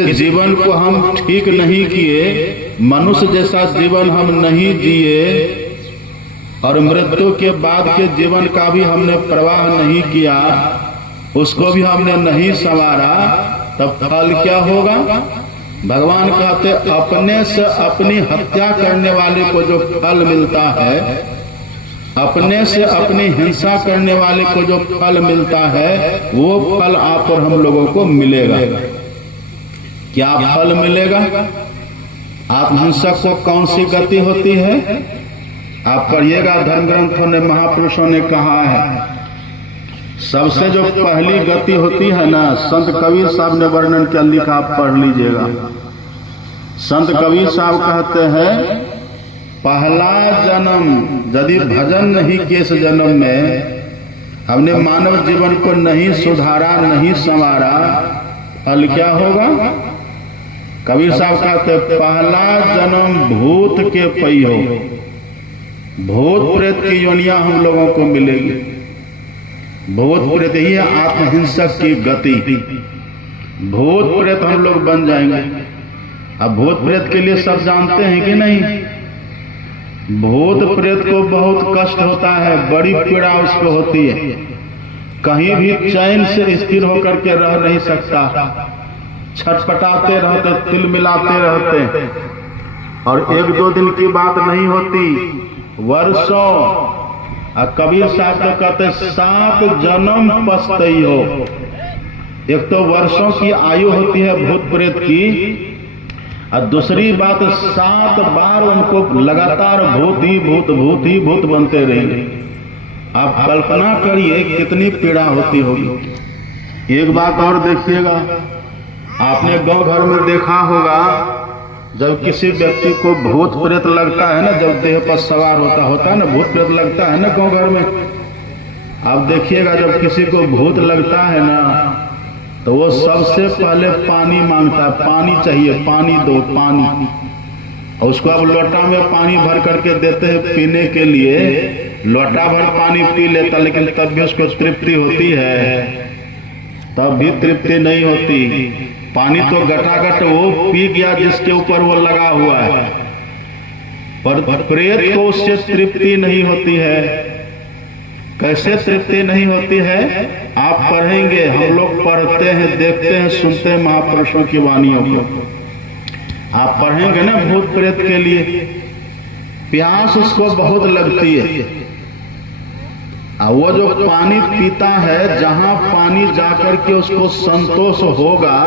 इस जीवन को हम ठीक नहीं किए, मनुष्य जैसा जीवन हम नहीं जिए और मृत्यु के बाद के जीवन का भी हमने प्रवाह नहीं किया, उसको भी हमने नहीं संवारा, तब फल क्या होगा? भगवान कहते अपने से अपनी हत्या करने वाले को जो फल मिलता है, अपने से अपनी हिंसा करने वाले को जो फल मिलता है, वो फल आप और हम लोगों को मिलेगा। क्या फल मिलेगा? आप हिंसक को कौन सी गति होती है? आप पढ़िएगा, धर्म ग्रंथों ने, महापुरुषों ने कहा है, सबसे जो पहली गति होती है ना, संत कबीर साहब ने वर्णन किया, लिखा, आप पढ़ लीजिएगा। संत कबीर साहब कहते हैं, पहला जन्म यदि भजन नहीं किए इस जन्म में, हमने मानव जीवन को नहीं सुधारा, नहीं संवारा, फल क्या होगा? कबीर साहब कहते पहला जन्म भूत के पई हो, भूत प्रेत की योनियां हम लोगों को मिलेगी। भूत प्रेत ही है आत्महिंसक की गति, भूत प्रेत हम लोग बन जाएंगे। अब भूत प्रेत के लिए सब जानते हैं कि नहीं? भूत प्रेत को बहुत कष्ट होता है, बड़ी पीड़ा उसको होती है, कहीं भी चैन से स्थिर होकर के रह नहीं सकता, छटपटाते रहते, तिल मिलाते रहते, और एक दो दिन की बात नहीं होती, वर्षों। कबीर साहब तो कहते 7 जन्म पछतई हो। एक तो वर्षों की आयु होती है भूत प्रेत की, और दूसरी बात 7 बार उनको लगातार भूत ही भूत, भूत ही भूत बनते रहेंगे। आप कल्पना करिए कितनी पीड़ा होती होगी। एक बात और देखिएगा, आपने गांव घर में देखा होगा, जब किसी व्यक्ति को भूत प्रेत लगता है ना, जब देह पर सवार होता है ना, भूत प्रेत लगता है ना गांव घर में, आप देखिएगा जब किसी को भूत लगता है ना, तो वो सबसे पहले पानी मांगता है, पानी चाहिए, पानी दो, पानी। और उसको अब लोटा में पानी भर करके देते हैं पीने के लिए, लोटा भर पानी पी लेता, लेकिन तब भी उसको तृप्ति होती है? तब भी तृप्ति नहीं होती। पानी तो गटागट वो पी गया जिसके ऊपर वो लगा हुआ है, पर प्रेत को उससे तृप्ति नहीं होती है। कैसे तृप्ति नहीं होती है? आप पढ़ेंगे, हम लोग पढ़ते हैं, देखते हैं, सुनते हैं महापुरुषों की वाणियों को। आप पढ़ेंगे ना, भूत प्रेत के लिए प्यास उसको बहुत लगती है, वो जो पानी पीता है, जहां पानी जाकर के उसको संतोष होगा,